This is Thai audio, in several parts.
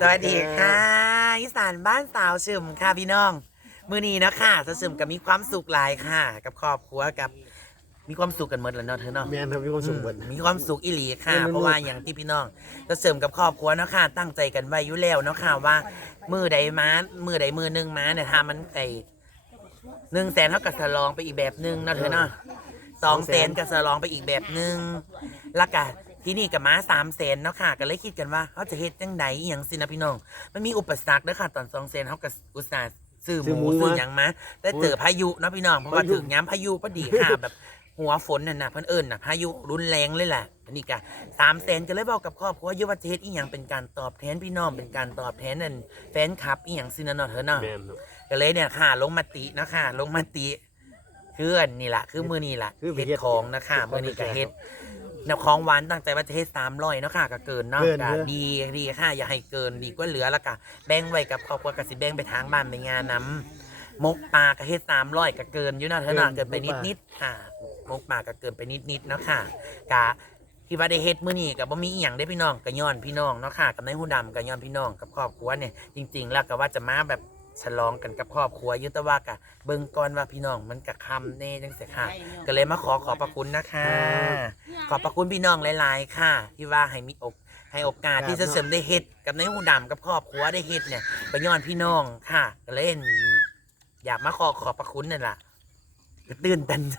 สวัสดีค่ะ อีสานบ้านสาวชึมค่ะพี่น้อง มือนี้เนาะค่ะสาวชึมกับมีความสุขหลายค่ะ กับครอบครัวกับ มีความสุขกันหมดแล้วเนาะเธอเนาะแมนครับมีความสุขเบิด อืมมีความสุขอีหลีค่ะเออมันเพราะว่าอย่างที่พี่น้องจะเสริมกับครอบครัวเนาะค่ะ ตั้งใจกันไว้อยู่แล้วเนาะค่ะว่า มือใดมามือใดมือหนึ่งมาเนี่ยถ้ามันไอหนึ่งแสนเท่ากับสลองไปอีกแบบหนึ่งเนาะเธอเนาะสองแสนกับสลองไปอีกแบบหนึ่งแล้วก็ ที่นี่กับม้าสามแสนเนาะค่ะก็เลยคิดกันว่าเขาจะเฮ็ดจังไดอหย่างสินะพี่น้อง มันมีอุปสรรคเด้อค่ะตอนสองแสนเขากับอุตส่าห์ซื้อหซื้อหมูมูซื้อมาหยังมาแต่เจอพายุเนาะพี่น้องเพราะว่าพายุ ถึงย้ำพายุพอดีค่ะแบบหัวฝนน่ะนะเพิ่นเอิญน่ะพายุรุนแรงเลยแหละอันนี้ก็สามแสนก็เลยบอกกับครอบครัวอยุวเทศอีหยังเป็นการตอบแทนพี่น้องเป็นการตอบแทนนั่นแฟนคลับอีหยังซินะเนาะเธอเนาะ แมนครับ ก็เลยเนี่ยค่ะ ลงมตินะคะลงมติคืออันนี่แหละคือมือนี่แหละคือไปเฮ็ดเฮ็ดของนะคะเฮ็ดของมือนี่ก็ไปแจกเฮ็ด แนวของหวานตั้งใจว่าจะเฮ็ดสามร้อยเนาะค่ะก็เกินเนาะเกินก็เยอะดีดีค่ะ อย่าให้เกินดีกว่าเหลือแล้วก็แบ่งไว้กับครอบครัวก็สิแบ่งไปทางบ้านไปงานน้ำมกปลาก็เฮ็ดสามร้อยก็เกินอยู่เนาะเธอเนาะเกินไปนิดนิดๆค่ะมกปลาก็เกินไปนิดนิดๆเนาะค่ะกะที่ว่าได้เฮ็ดมื้อนี้ก็บ่มีอีหยังได้พี่น้องก็ย้อนพี่น้องเนาะค่ะกับนายหูดำก็ย้อนพี่น้องกับครอบครัวเนี่ยจริง ๆ แล้วก็ว่าจะมาแบบ ฉลองกันกับครอบครัวอยุตว่ากะเบิ่งก่อนว่าพี่น้องมันกะคำแน่จังซี่ค่ะ ก็เลยมาขอขอบพระคุณนะคะ ขอบพระคุณพี่น้องหลาย ๆ ค่ะ ที่ว่าให้มีอกให้โอกาสที่จะเสริมได้เฮ็ดกับนายหูดำกับครอบครัวได้เฮ็ดเนี่ยก็ย้อนพี่น้องค่ะก็เลยอยากมาขอขอบพระคุณนั่นล่ะก็ตื่นตันใจ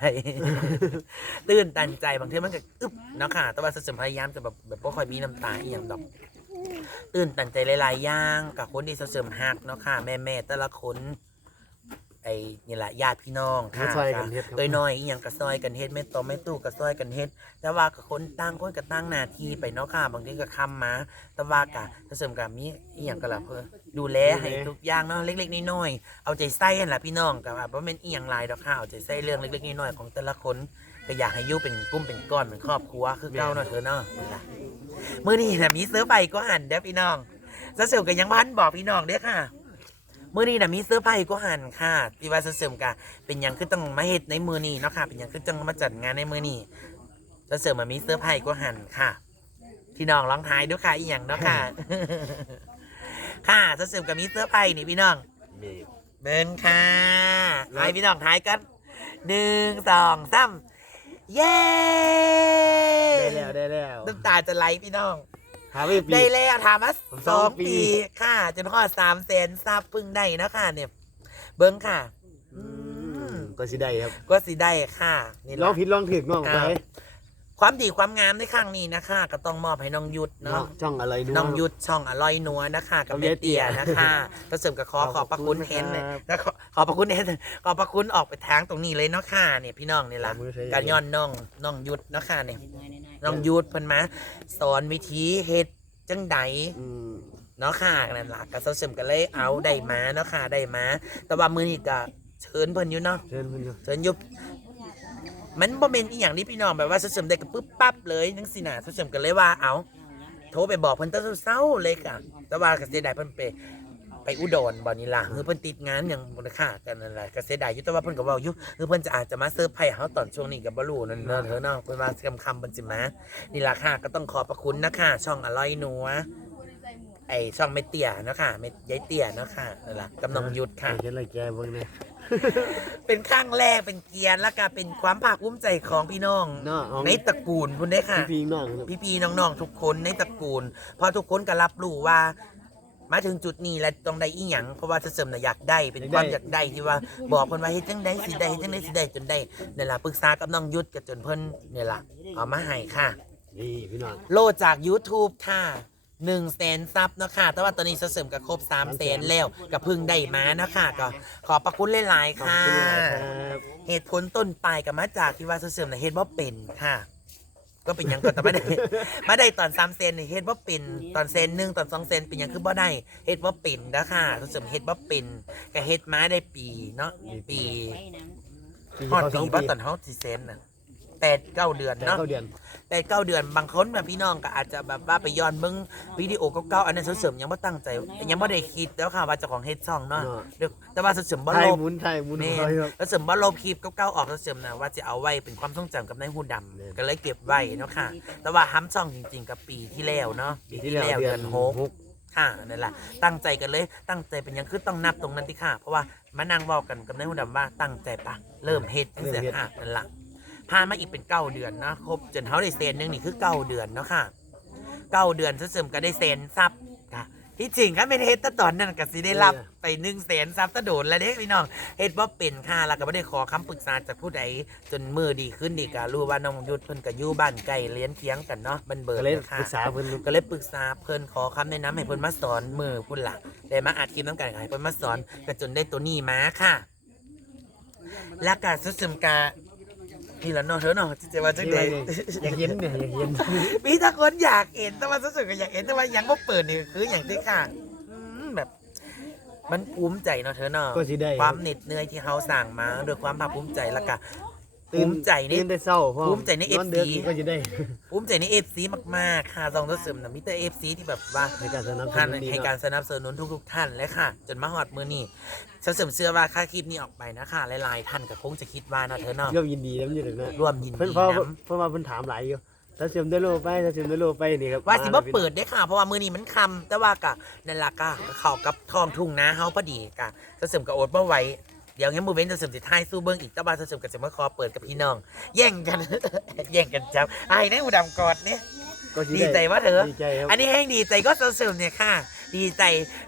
ตื่นตันใจบางทีมันก็อึบเนาะค่ะ แต่ว่าเสริมพยายามจะแบบแบบบ่ค่อยมีน้ำตาอีหยังดอก ตื่นตันใจหลายๆอย่างกับคนที่เสริมหักเนาะค่ะ แม่ๆแต่ละคนไอ้นี่แหละญาติพี่น้องค่ะมาซอยกันเฮ็ดครับ เอ้ยน้อยอีหยังก็ซอยกันเฮ็ดแม่โตแม่ตู้ก็ซอยกันเฮ็ด แต่ว่าก็คนต่างคนก็ตั้งหน้าที่ไปเนาะค่ะบางทีก็คำมา แต่ว่ากะเสริมกับมีอีหยังก็ล่ะเพื่อดูแลให้ทุกอย่างเนาะเล็กๆน้อยๆเอาใจใส่นั่นล่ะพี่น้องก็ว่าบ่แม่นอีหยังหลายดอกค่ะเอาใจใส่เรื่องเล็กๆน้อยๆของแต่ละคนก็อยากให้อยู่เป็นกลุ่มเป็นก้อนเป็นครอบครัวคือเก่าเนาะเธอเนาะนั่นล่ะ มื้อนี้น่ะมีเสื้อร์ไผ่ก็หันเด้อพี่น้องแล้วเสริมก็ยังพันบอกพี่น้องเด้อค่ะมื่อนี้นะมีเสื้อร์ไผ่ก็หันค่ะที่ว่าเสริมกะเป็นหยังคือต้องมาเฮ็ดในมือนี้เนาะค่ะ เป็นหยังคือต้องมาจัดงานในมือนี้แล้วเสริมมามีเสื้อร์ไผ่ก็หันค่ะ พี่น้องร้องทายด้วยค่ะอีหยังเนาะค่ะ ค่ะเสริมกับมีเสื้อร์ไผ่นี่พี่น้องนี่เบินค่ะให้พี่น้องทายกันหนึ่งสองสาม เย้ได้แล้วได้แล้วน้ำตาจะไหลพี่น้องหาไปปี ได้แล้วถามมาผมสสอองงปี ปีค่ะ จนข้อสามแสนซับพึ่งได้นะค่ะเนี่ย เบิ้งค่ะ อืมก็สิได้ครับก็สิได้ค่ะนี่ลองล่ะผิดลองถูกน้องคไปรับ ความดีความงามในครั้งนี้นะคะ ก็ต้องมอบให้น้องยุทธเนาะเนาะช่องอะไรนู้น้องยุทธช่องอร่อยนัวนะคะกับกับเมเมเตียเตียนะคะก็เสริมกับขอขขออบบพพระระคุคุณณเห็นเลยครับแล้วขอขอบพระคุณเห็นขอบพระคุณออกไปทางตรงนี้เลยเนาะค่ะเนี่ยพี่น้องนี่แหละขอบคุณครับการย้อนน้องน้องยุทธเนาะค่ะเนี่ยน้องยุทธเพิ่นมาสอนวิธีเฮ็ดจังใดอืมเนาะค่ะนั่นล่ะก็เสริมกันเลยเอาได้มาเนาะค่ะได้มาแต่ว่ามือนี้ก็เชิญเพิ่นอยู่เนาะเชิญเพิ่นอยู่เชิญอยุบ มันบ่เป็นอีหยังที่พี่น้องแบบว่าเสริมได้กับปึ๊บปั๊บเลยจังซี่น่ะเสริมกันเลยว่าเอาโทรไปบอกเพิ่นแต่เช้าๆเลยค่ะ แต่ว่าก็เสียดายเพิ่นไปไปอุดรบ่นี่ล่ะคือเพิ่นติดงานอย่างบ่ได้ค่ะกันนั่นแหละก็เสียดายอยู่แต่ว่าเพิ่นก็เว้าอยู่คือเพิ่นจะอาจจะมาเซอร์ไพรส์เฮาตอนช่วงนี้ก็บ่รู้นั่นเนาะเธอเนาะเพิ่นว่าค่ำเพิ่นสิมานี่ล่ะค่ะก็ต้องขอบพระคุณนะค่ะช่องอร่อยนัวไอช่องเมเตียเนาะค่ะเมยายเตียเนาะค่ะนั่นล่ะกำนองยุทธค่ะเห็นอะไรแกเบิ่งเนี่ย เป็นครั้งแรกเป็นเกียรติและก็เป็นความภาคภูมิใจของพี่น้อง เนาะของในตระกูลคุณได้อค่ะ พี่ๆน้องครับ พี่ๆน้องๆ ทุกคนในตระกูลเพราะทุกคนก็รับรู้ว่า มาถึงจุดนี้แล้วต้องได้อีหยังเพราะว่าจะเสริมน่ะอยากได้เป็นความอยากได้ที่ว่าบอกเพิ่นว่าเฮ็ดจังได๋สิได้เฮ็ดจังได๋สิได้จนได้นี่ล่ะปรึกษากับน้องยุทธก็จนเพิ่นนี่ล่ะเอามาให้ค่ะ นี่พี่น้อง โลจาก YouTube ค่ะ 1นึ่งแสนซับเนาะค่ะ แต่ว่าตอนนี้เสริมกับครบ3 0 0แสนแล้วกับพึ่งได้มานะค่ะ ก็ขอบพระคุณหลายๆขอบค่ะคุณมากครับเหตุผลต้นปลายกับมาจากที่ว่าเสริมน่ะเฮ็ดบ่เป็นค่ะ ก็เป็นหยังก่อนแต่ไม่ได้มาได้ตอน3เซนนี่เฮ็ดบ่เป็นตอนเซนหนึ่งตอนสองเซนเป็นหยังคือบ่ได้เฮ็ดบ่เป็นนะค่ะเสริมเฮ็ดบ่เป็นก็เฮ็ดมาได้ปีเนาะปีปีฮอดเขาสปีองบ่ปีตอนเฮาสิเซนน่ะแปดเก้าเดือนแต่เนาะเข้าเดือน แปดเก้าเดือนบางคนแบบพี่น้องก็อาจจะแบบว่าไปย้อนเบิ่งวิดีโอเก่าๆอันนั้นเสริมยังไม่ตั้งใจ ยังไม่ได้คิดแล้วค่ะว่าเจ้าของเฮ็ดช่องเนาะเดี๋ยวแต่ว่าเสริมบ่ไทลยบ หมุนไทยหมุนแม่คอยครับ แล้วเสริมบ่ลบคลิปเก่าๆออกแล้วเสริมนะว่าจะเอาไว้เป็นความทรงจำกับนายหูดำแม่นก็เลยเก็บไว้เนาะค่ะ แต่ว่าฮัมช่องจริงๆกับปีที่แล้วเนาะปีที่แล้วเดือนหกค่ะนั่นแหละตั้งใจกันเลยตั้งใจเป็นหยังคือต้องนับตรงนั้นที่ค่ะ เพราะว่ามานั่งเว้ากันกับนายหูดำว่าตั้งใจปะเริ่มเฮ็ดตั้งแต่ค่ะนั่นละ ผ่านมาอีกเป็นเก้าเดือนนะครบจนเขาได้เซนหนึงนี่คือเก้าเดือนเนาะค่ะเก้าเดือนเสริมก็ได้เซนซับค่ะที่จริงค่ะไม่ได้เฮ็ดแตตอนนั้นก็สิได้รับไปหนึ่งแสนซับตะโดนแล้วเด้พี่น้องเฮ็ดบ่เป็นค่ะแล้วก็ไม่ได้ขอคำปรึกษาจากผู้ใดจนมือดีขึ้นดีก็รู้ว่าน้องยุทธเพิ่นก็อยู่บ้านใกล้เลี้ยนเคียงกันเนาะบันเบิดก็เลยนะค่ะปรึกษาเพิ่นก็เลยปรึกษาเพิ่นขอคำแนะนำให้เพิ่นมาสอนมือพุ่นละได้มาอัดคลิปน้ำกันให้เพิ่นมาสอนก็จนได้ตัวนี้มาค่ะและการซึมกา พี่ละเนาะเธอเนาะจะว่าจังได๋อยากเห็นเนี่ยอยากเห็นมีแต่คนอยากเห็นแต่ว่าซึมก็อยากเห็นแต่ว่ายังบ่เปิดนี่คืออย่างที่ค่ะอืมแบบ มันภูมิใจเนาะเธอเนาะก็สิได้ความเหน็ดเหนื่อยที่เฮาสร้างมาด้วยความภาคภูมิใจแล้วก็ ภูมิใจในตื่นแต่เช้าพร้อภูมิใจในนอนเดือ FC ก็จะได้ภูมิใจใน FC มากๆ ค่ะซองตัวซึมน่ะมีแต่ FC ที่แบบว่าในการสนับสท่านนุนดีให้เนาะการสนับสนุนทุกๆท่านเลยค่ะ จนมาฮอดมือนี่ฉันเสริมเชื่อว่าค่าคลิปนี้ออกไปนะคะหลายๆท่านก็คงจะคิดว่าเนาะเธอเนาะย่อมยินดีแล้วอยู่ถึงนะร่วมยินเพิ่นดีเพราะนะเพราะว่าเพิ่นถามหลายอยู่ถ้าเสียมได้โลไปถ้าเสียมได้โลไปนี่ครับว่าสิบ่เปิดได้ค่ะ เพราะว่ามือนี้มันคำแต่ว่ากะนั่นล่ะก็เข้ากับท้องทุ่งนาเฮาพอดีกะจะเสริมกับโอ๊ตบ่ไหว้ เดี๋ยวงั้นมือเว้นจะเสริมสิท้ายสู้เบิ่งอีกแต่ว่าจะเสริมกับจะมาขอเปิดกับพี่น้อง แย่งกัน แย่งกันจับไอ้นั่นหูดำกอดเนี่ยก็สิดีใจว่าเธอดีใจครับอันนี้แห้งดีใจก็เสริมเนี่ยค่ะ ดีใจ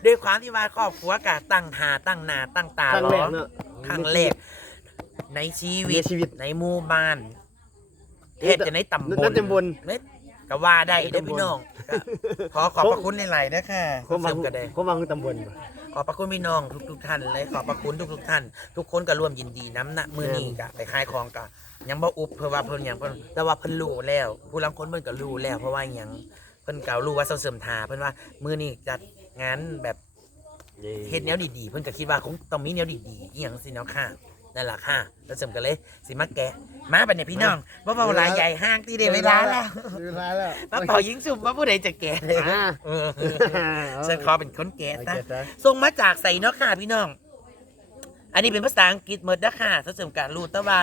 ด้วยความที่ว่าครอบครัวกะตั้งหาตั้งหนาตั้งตาครั้งรแรอกเนาะครั้งแรกในชีวิตในชีวิต ในหมู่บ้านเทศจะในตำบลในตำบลเนก็ว่าได้ในได้ตำบลพี่น้องก็ขอขอบพระคุณในหลายๆนะค่ะเขามาเสริมกันได้ เขามาคือตำบลบ่ ขอบพระคุณพี่น้องทุกๆท่านเลยขอบพระคุณทุกๆท่าน ทุกคนก็ร่วมยินดีน้ำหนะมือนี้กะไปขายของกะยังบ่อุบเพื่อว่าเพิ่นหยังเพิ่นแต่ว่าเพิ่นรู้แล้ว ผู้ลังคนเพิ่นก็รู้แล้ว เพราะว่าหยังเพิ่นก็รู้ว่าเสื่อมทาเพิ่นว่ามือนี้จัดงานแบบ เฮ็ดแนวดีๆ เพิ่นก็คิดว่าคงต้องมีแนวดีๆอีหยังสิเนาะค่ะ นั่นล่ะค่ะ แล้วเสริมกันเลย สิมาแกะ มาบัดนี้พี่น้องบ่เว้าหลายใหญ่ห้างตีได้เวลาแล้วเวลาแล้วมาเป่ายิงสุ่มว่าผู้ใดจะแกะเลยอ่าเออฉันขอเป็นคนแกะโอซะเคซะส่งมาจากใส่เนาะค่ะพี่น้อง อันนี้เป็นภาษาอังกฤษหมดนะค่ะเสริมการรูแต่ว่า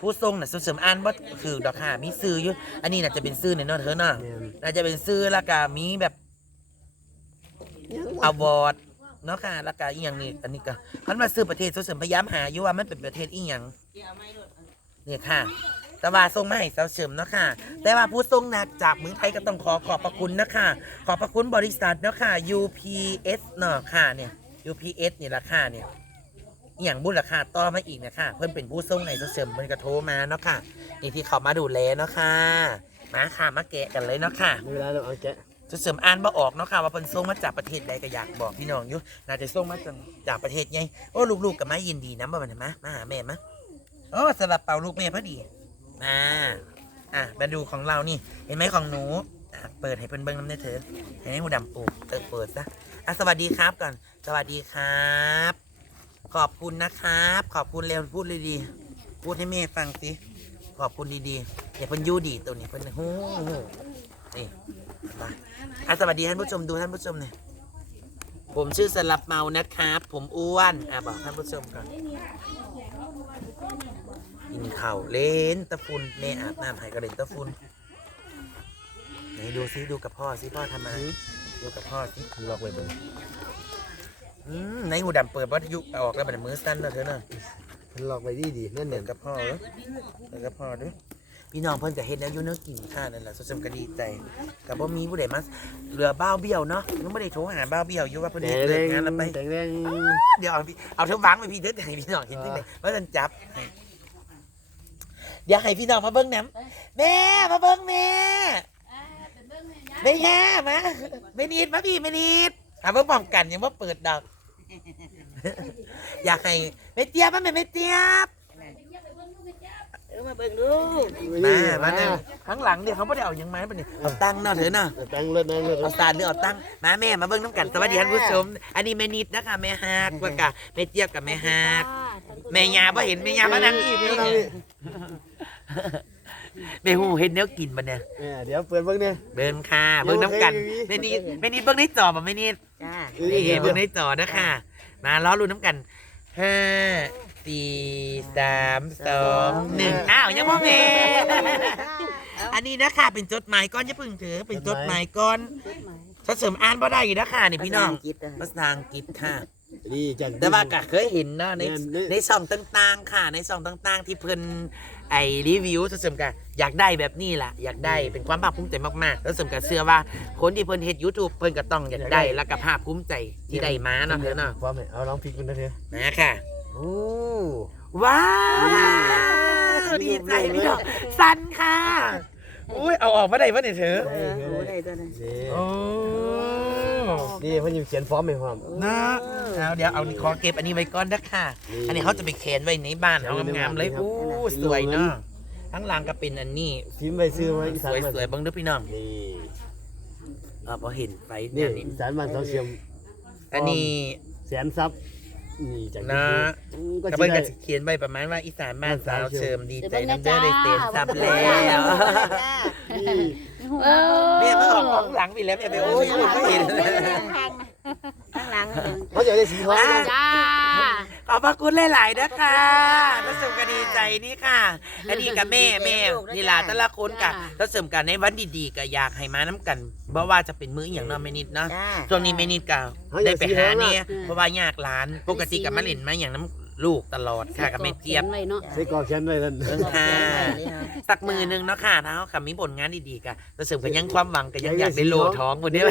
ผู้ทรงน่ะเสริมอ่านว่าคือดอกค่ะมีซื้ออยู่ อันนี้น่าจะเป็นซื้อในเนาะเธอเนาะแม่นน่าจะเป็นซื้อแล้วก็มีแบบอวอร์ด เนาะค่ะแล้วก็อีกอย่างนี้อันนี้ก็พันมาซื้อประเทศเสริมพยายามหาอยู่ว่ามันเป็นประเทศอีหยังเนี่ยค่ะ แต่ว่าทรงมาให้เสาเสริมเนาะค่ะ แต่ว่าผู้ทรงหนักจากเมืองไทยก็ต้องขอขอบพระคุณนะคะ ขอบพระคุณบริษัทเนาะค่ะ UPS เนาะค่ะเนี่ย UPS นี่ราคาเนี่ยอหย่างบุญราคาต่อมาอีกเนะคะเพิ่อนเป็นผู้ทรงในเสริมมันกระโทรมาเนาะค่ะนี่ที่เขามาดูแลเนาะค่ะมาค่ะมาแกะกันเลยเนาะค่ะ มีเวลาแล้วเอาแกะ จะเสริมอ่านบ่ออกเนาะค่ะว่าเพิ่นส่งมาจากประเทศใดก็อยากบอกพี่น้องอยู่น่าจะส่งมาจากประเทศไงโอ้ลูกๆกับแมายินดีนะบ่มันมามาหาแม่มาโอ้สลับเป่าลูกแม่พอดีมาอะมาดูของเรานี่เห็นไหมของหนูอะเปิดให้เพิ่นเบิ่งน้ำได้เถอะให้ให้หูดำปูเออเปิดซะอะสวัสดีครับก่อนสวัสดีครับ ขอบคุณนะครับ ขอบคุณเร็วพูดเลยดีๆพูดให้แม่ฟังสิขอบคุณดีๆอย่าเพิ่นยูดีตัวนี้เพิ่นฮู้ฮู้ นี่ไปอะสวัสดีท่านผู้ชมดูท่านผู้ชมหน่อยผมชื่อสลับเมานะครับ ผมอ้วนอะบอกท่านผู้ชมก่อนกินข้าวเล่นตะฟุนแม่อาบน้ำให้กระเด็นตะฟุนไหนดูซิดูกับพ่อซิพ่อทำอะไรดูกับพ่อซิลอกไว้เบิ่งอืมในหูดำเปิดวัตยุออกแล้วมันมือสั้นแล้วเธอเนาะลอกไว้ดีดีๆนั่นเดิเนี่ยนกับพ่อเด้อเดินกับพ่อเด้อ พี่น้องเพิ่นจะเฮ็ดแล้วอยู่เนื้อกินข้านั่นแหละสมก็ดีใจกับบ่มีผู้ใดมาเหลือบ้าวเบี้ยวเนาะยังไม่ได้โทรหาบ้าวเบี้ยวอยู่ว่าเพิ่นแดเฮ็ดงเลิกงานแล้วไปแดงแดงเดี๋ยวเอาพี่เอาเทั้งวางไปพี่เด้อให้พี่น้องเห็นจังได๋ว่าท่านจับให้เดี๋ยวให้พี่น้องมาเบิ่งน้ำแม่มาเบิ่งแม่แม่ย่ามาแม่นิดมาพี่แม่นิดอะเบิ่งพร้อมกันยังบ่เปิดดอก อยากให้แม่เจี๊ยบมาแม่แม่เจี๊ยบเออ มาเบิ่งดูมามานั่งข้างหลังเดี๋ยวเขาไม่ได้เอาหยังไม้ปะเนี่ยเอาตั้งเนาะเถอะเนาะ ตั้งเลิศนั่งเลิศเอาซานหรือเอาตั้งมาแม่มาเบิ้งน้ำกันสวัสดีท่านผู้ชม อันนี้แม่นิดนะคะแม่ฮากว่ากะแม่เจี๊ยบกับแม่ฮากแม่ยาบ่เห็นแม่ยามานั่งอีกนี่แม่ฮู้เฮ็ดแนวกินบัดเนี่ยเออเดี๋ยวเปิดเบิ่งเนี่ย เบิ่งค่ะ เบิ่งน้ำกันเดี๋แม่ยวนี่แม่นี่เบิ่งในจอบ่แม่นี่จ้า นี่เบิ่งในจอนะค่ะมาล้อลุ้นน้ำกันห้า สี่สามสองหนึ่งอ้าวยังบ่แม่อันนี้นะคะเป็นจดหมายก้อนอย่าเพิ่งถือเป็นจดหมายก้อนถ้าเสริมอ่านบ่ได้อยู่นะคะนี่พี่น้องจิตภาษาอังกฤษค่ะนี่จัง แต่ว่าก็เคยเห็นเนาะในเนี่ยในช่องต่างๆ ค่ะ ในช่องต่างๆ ที่เพิ่นไอรีวิวสเสริมกันอยากได้แบบนี้ล่ะ อยากได้เป็นความภาคภูมิใจมากๆแล้วเสริมกันเชื่อว่าคนที่เพิ่นเฮ็ด YouTube เพิ่นก็ต้องอยากได้แล้วก็ภาคภูมิใจที่ได้มาเนาะเธอเนาะพร้อมไหมเอาลองพลิกมันนะเธอนะค่ะ โอ้ว้าวดีใจพี่น้องสั่นค่ะอุ้ยเอาออกมาได้ปะเนี่ยเธอเออรู้ได้ตัวนั้นนี่โอ้นี่เพิ่นยิ้มเขียนฟอร์มให้พร้อม นะเอาเดี๋ยวเอานี่ขอเก็บอันนี้ไว้ก่อนนะค่ะนี่อันนี้เขาจะไปเขียนไว้ในบ้านเอางามๆเลยครับอู้สวยเนาะทั้งหลังก็เป็นอันนี้พิมพ์ไปซื้อไว้อีสสานวยบ้านสวยๆเบ้างเด้อพี่น้องนี่เออพอเห็นไปนี่เนี่ยนี่อีสานบ้านเสาเสียมอันนี้แสนซับ นี่จังนะ ก็กระสิเบิ้ลได้ ก็สิเขียนไว้ประมาณว่าอีสานบ้านสาวเชิมดีใจเดี๋ยวน้ำเด้อเบิ่ได้งนะเต็จ้ามซับเบิ่งแล้นะวนี่เออ แม่เมื่อออกของหลังไปแล้วแม่ไปโอ้ยไม่เห็น ข้างหลัง เขาอยากได้สีทองนะจ้า ขอบพระคุณหลายๆนะคะรู้สึกก็ดีใจนี่ค่ะและดีกับแม่แม่นี่ล่ะแต่ละคนกะรู้สึกกันในวันดีๆก็อยากให้มาน้ำกันเพราะว่าจะเป็นมื้ออหย่างเน้อยไม่นิดเนาะจ้า ช่วงนี้ไม่นิดก็ได้ไปหาเนี่ยเพราะว่ายากร้านปกติกับมาเล่นมาอย่างน้ำ ลูกตลอดค่ะกับแม่เจี๊ยบ ขีนไว้เนาะ ใส่กรอกเขียนไว้นั่น เออ ค่ะ สักมือหนึงเนาะค่ะถ้าเขากับมีผลงานดีๆก็รู้สึกกันยังความหวังก็ยังอยากได้โลท้องหมดเนี่ย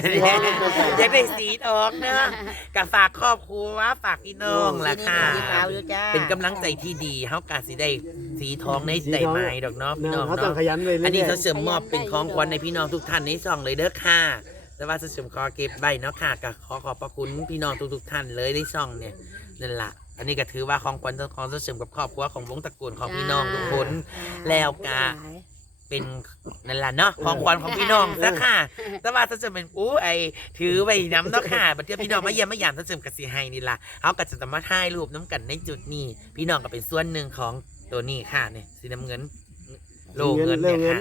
อยากได้สีทองเนาะกับฝากครอบครัวฝากพี่น้องล่ะค่ะ สีขาวอยู่จ้า เป็นกำลังใจที่ดีเฮากาสิได้สีทองในใจไม้ดอกเนาะพี่น้องเขาต้องเนาะ ขยันเลยอันนี้เขาเสริมมอบเป็นของขวัญในพี่น้องทุกท่านในช่องเลยเด้อค่ะ แต่ว่าเสริมขอเก็บไว้เนาะค่ะก็ขอขอบพระคุณพี่น้องทุกๆท่านเลยในช่องเนี่ยนั่นล่ะ อันนี้ก็ถือว่าของขวัญของเสริมกับครอบครัวของวงตระกูลของพี่น้องทุกคน แล้วกะเป็นนั่นล่ะเนาะของขวัญของพี่น้องซะค่ะแต่ว่าถ้าจะเป็นอู้ไอถือไว้น้ำเนาะค่ะบัดเทียพี่น้องมาเยี่ยมมาหยามถ้าจะกสิให้นี่ล่ะเขาก็จะมาถ่ายรูปน้ำกันในจุดนี้ พี่น้องก็เป็นส่วนหนึ่งของตัวนี้ค่ะเนี่ยสีน้ำเงินโลเงินเนี่ยค่ะ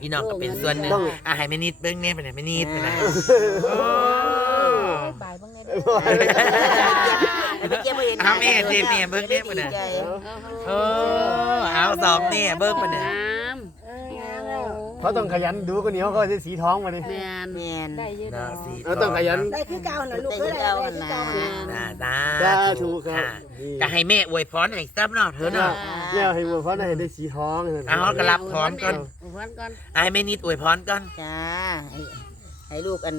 พี่น้องก็เป็นส่วนหนึ่งอะให้แม่นิดเบิ้งเนี่ยไปไหนแม่นิดไปไหนโอ้บายบ้างเลย เอาแม่เด็แม่เบิ้งเนี่ยไปไหนโอ้เอาสองเนี่ยเบิ้งไปไหนน้เขาต้องขยันดูคนนี้เขาก็ได้สีท้องมาดิแมนแมนได้เยอะนะสีเราต้องขยันได้คือเก่าหน่ะลูกคือเก่าหน่ะนะจ้าจ้าสาธุครับนี่ก็ให้แม่อวยพรให้ซับเนาะเธอเนาะเนี่ยให้บัวฟ้าได้ได้สีท้องเอาก็รับพรก่อนอวยพรก่อนให้แม่นิดอวยพรก่อนจ้าให้ลูกอัน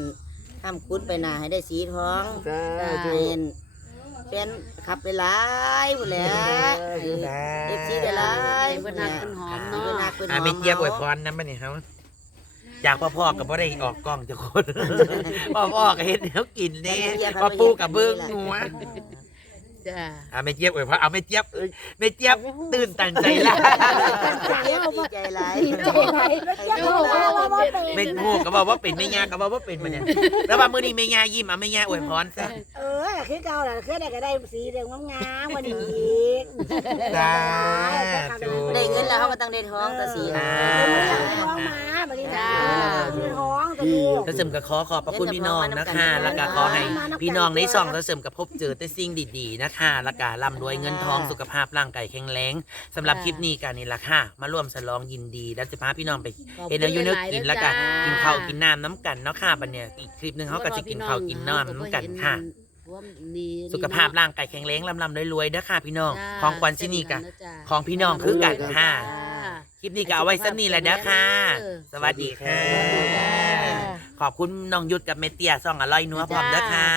ห้ามคุ้นไปหนาให้ได้สีท้องจ้าให้ธุ เป็นขับไปหลายหมดแล้วเอฟซีได้หลายเป็นนักเป็นหอมเนาะเป็นนักเป็นหอ่าอมแม่เจี๊ยบอวยพรนะมันนี่ครับอยากพ่อพ่อกับพ่ได้ออกกล้องจะคน พ่อพ่อก็เห็นแล้วกินนี่พ่อปูกับเบิ้งหัว จ้าอ่าแม่เจี๊ยบอวยพรเอาแม่เจี๊ยบแม่เจี๊ยบตื่นตันใจละดีใจหลายแม่งูก็บอกว่าเป็นแม่ยาก็บอกว่าเป็นมันเนี่ยแล้วว่ามื้อนี้แม่ยายิ้มเอาแม่ยาอวยพรซะเออคือเก่าแหละคือได้ก็ได้สีเหลืองงามๆกว่านี้อีกจ้าได้เงินแล้วเขาก็ต้องได้ทองตาสีอ่าท้องมาบัดนี้จ้าท้องตัวนี้ถ้าเสริมกับขอขอบพระคุณพี่น้องนะคะแล้วก็ขอให้พี่น้องในช่องถ้าเสริมกับพบเจอแต่สิ่งดีๆนะคะแล้วก็ร่ำรวยเงินทองสุขภาพร่างกายแข็งแรงสำหรับคลิปนี้กันนี่ละค่ะมาร่วมฉลองยินดีแล้วจะพาพี่น้องไปเห็นอายุเนื้อกินแล้วก็กินข้าวกินน้ำน้ำกันเนาะค่ะบัดเนี่ยอีกคลิปหนึ่งเขาก็จะกินข้าวกินน้ำน้ำกันค่ะ สุขภาพร่างกายแข็งแรงลำลำรวยๆเด้อค่ะพี่น้องของขวัญชิ้นนี้กะของพี่น้องคือกันค่ะ คลิปนี้ก็เอาไว้สักนี่แหละเด้อค่ะ สวัสดีค่ะ ขอบคุณน้องยุทธกับเมเตียซ่องอร่อยนัวพร้อมเด้อค่ะ